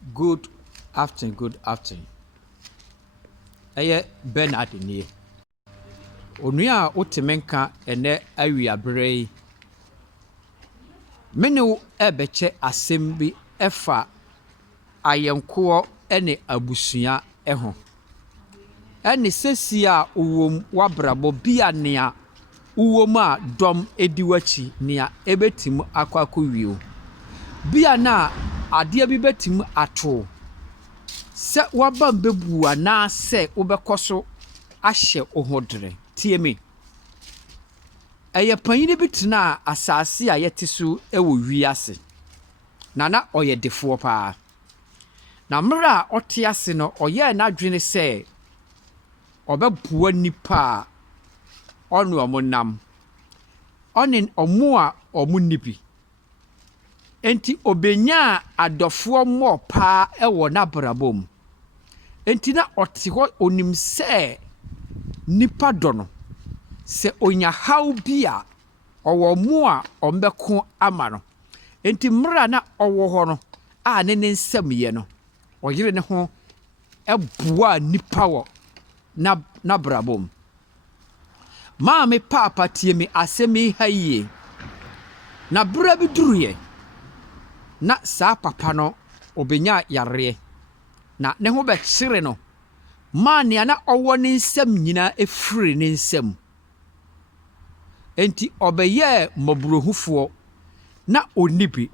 Good afternoon, good afternoon. Bernard nie. Onua a wote me nka ene awiabere yi. Me ne wo ɛbɛkyɛ asɛm bi ɛfa ayɛnkoɔ ɛne abusua ɛho. Ɛne sɛsi a wowom wabrabɔ bi a nea wowom a dɔm edi w'akyi nea ɛbɛtim akɔwie. Bi a na adeɛ bi bɛtim ato. Sɛ waba mbɛbu anaa sɛ wobɛkɔ so ahyɛ wo ho dere. Tie me. Ɛyɛ panyin bi tena asase a yɛte so ɛwɔ wiase. Na ɔyɛ defoɔ paa. Na mmerɛ a ɔte ase no ɔyɛɛ n'adwene sɛ ɔbɛboa nnipa a ɔne ɔmo nam. Ɔne ɔmo a ɔmo nni bi. Enti obenyaa adɔfoɔ mmɔ paa ɛwɔ n'abrabɔ mu. Enti na ɔte hɔ onim sɛ nipa dɔ no. Sɛ onya haw bi a ɔwɔ mo a ɔmbɛko ama no. Enti mmerɛ na ɔwɔ hɔ no a ne nsɛm yɛ no. Ɔyere ne ho ɛboa nipa wɔ n'abrabɔ mu. Maame paapa tie me asɛm yi ha yie. Na bere bi duruɛ. Na saa papa no obenya yareɛ. Na ne ho bɛkyere no. Maa nea na ɔwɔ ne nsɛm nyinaa efiri ne nsɛm. Enti ɔbɛyɛ mmɔborɔhufoɔ na onni bi.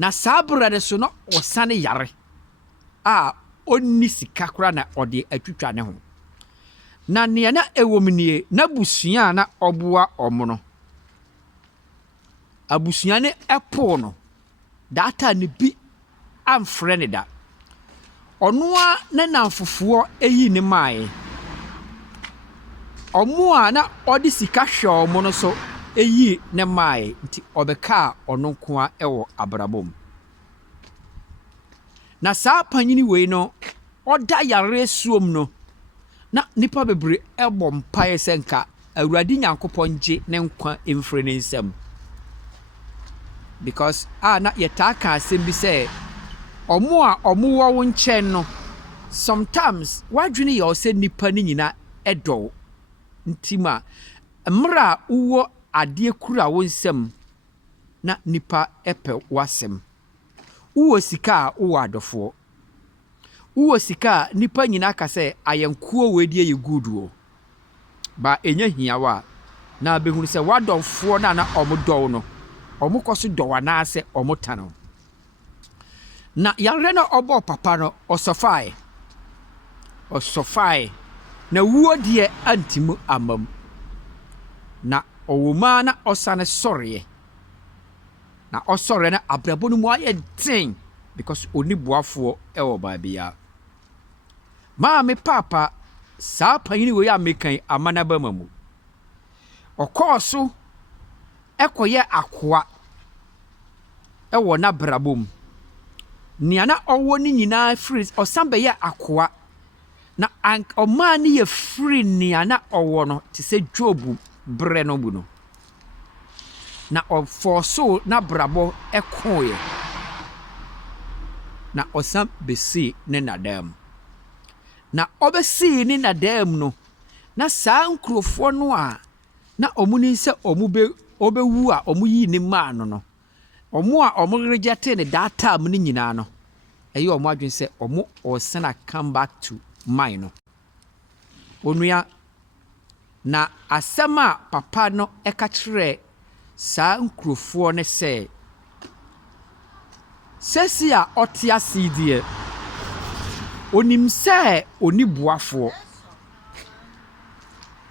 Na saa bere ne so na ɔsane yare a onni sika koraa na ɔde atwitwa ne ho. Na nea na ɛwɔ mu nie na busua na ɔboa ɔmo no. Abusua ne ɛpoo no. Data ne bi amfrɛ ne da. Ɔno a ne namfofoɔ eyi ne maae. Ɔmo a na ɔde sika hwɛ ɔmo no so eyi ne maae nti ɔbɛka ɔno nko a ɛwɔ abrabɔ mu. Na saa panyini wei no ɔda yare suom no na nipa bebree ɛbɔ mpae sɛ nka Awurade Nyankopɔn gye ne nkwa mfiri ne nsam. Because na yɛtaa ka asɛm bi sɛ ɔmo a ɔmo wɔ wo nkyɛn no sometimes wadwene yɛ sɛ nipa ne nyina ɛdɔw. Nti ma mmerɛ a wowɔ adeɛ kura wo nsam na nipa ɛpɛ w'asɛm. Wowɔ sika a wowɔ adɔfoɔ. Wowɔ sika a nipa nyina ka sɛ ayɛnkoɔ wɔ die yɛ good o. Ba ɛnya hiawa na bɛhunu sɛ wadɔfoɔ na ɔmo dɔw no. Ɔmo kɔ so dɔw anaasɛ ɔmo tano. Na yare na ɔbɔ papa no ɔsɔfae. Na wuo deɛ antimu amam. Na ɔwɔmaa na ɔsane sɔreɛ. Na ɔsɔre na abrabɔ no mu ayɛ den because oni boafoɔ ɛwɔ baabia. Maame papa saa panyini wei a mekan amanaba mu. Ɔkɔɔ so ɛkɔyɛ akoa ɛwɔ n'abrabɔ mu. Nea na ɔwɔ ne nyinaa firi ɔsan bɛyɛ akoa. Na ɔmaa ne yɛ firi nea na ɔwɔ no te sɛ Job brɛ no bu no. Na ɔfɔɔso n'abrabɔ ɛkɔɔyɛ. Na ɔsan bɛsii ne nadam. Na ɔbɛsii ne nadam no na saa nkurɔfoɔ no a na ɔmo ni sɛ ɔbɛwu a ɔmo yi ne maa no. Ɔmo a ɔmo reject ne data mu ne nyinaa no. Ɛyɛ ɔmo adwene sɛ ɔmo ɔsana come back to mine no. Onua na asɛm a papa no ɛka kyerɛ saa nkurɔfoɔ ne sɛ sɛsi a ɔte ase deɛ onim sɛ oni boafoɔ.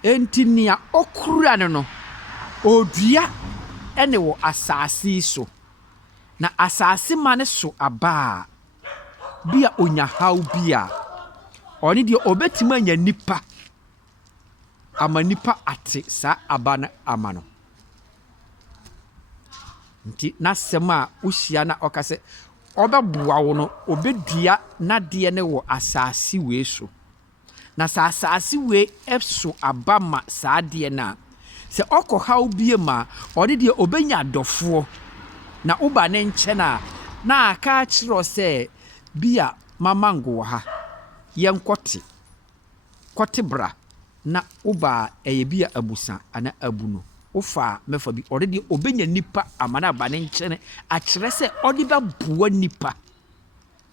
Enti nea ɔkura no odua ɛne wɔ asase so. Na asase ma ne so aba bi a onya haw bi a ɔne deɛ ɔbɛtumi anya nipa ama nipa ate saa aba no ama no. Nti n'asɛm a wohyia na ɔka sɛ ɔbɛboa wo no obɛdua n'adeɛ ne wɔ asase wei so. Na saa asase wei ɛso aba ma saa adeɛ no a sɛ ɔkɔ haw bie ma ɔde deɛ ɔbɛnya adɔfoɔ. Na woba ne nkyɛn a na aka kyerɛ sɛ bia mamango wɔ ha yɛnkɔte kɔte bra na woba ɛyɛ bia abusa ana abuno wofa mɛfa bi already obenya nipa amana aba ne nkyɛne akyerɛ sɛ ɔde bɛboa nipa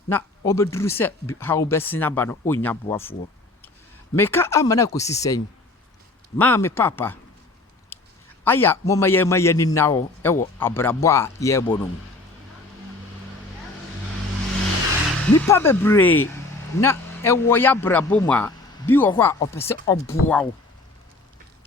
na obeduru sɛ ha wobɛsen aba no onya boafoɔ meka amana kosi sɛn maame papa aya moma yɛ ma yɛ ninawo ɛwɔ abrabɔ a yɛbɔ no nipa bebree na ɛwɔ yɛ abrabɔ mu a bi wɔ hɔ a ɔpɛ sɛ ɔboa wo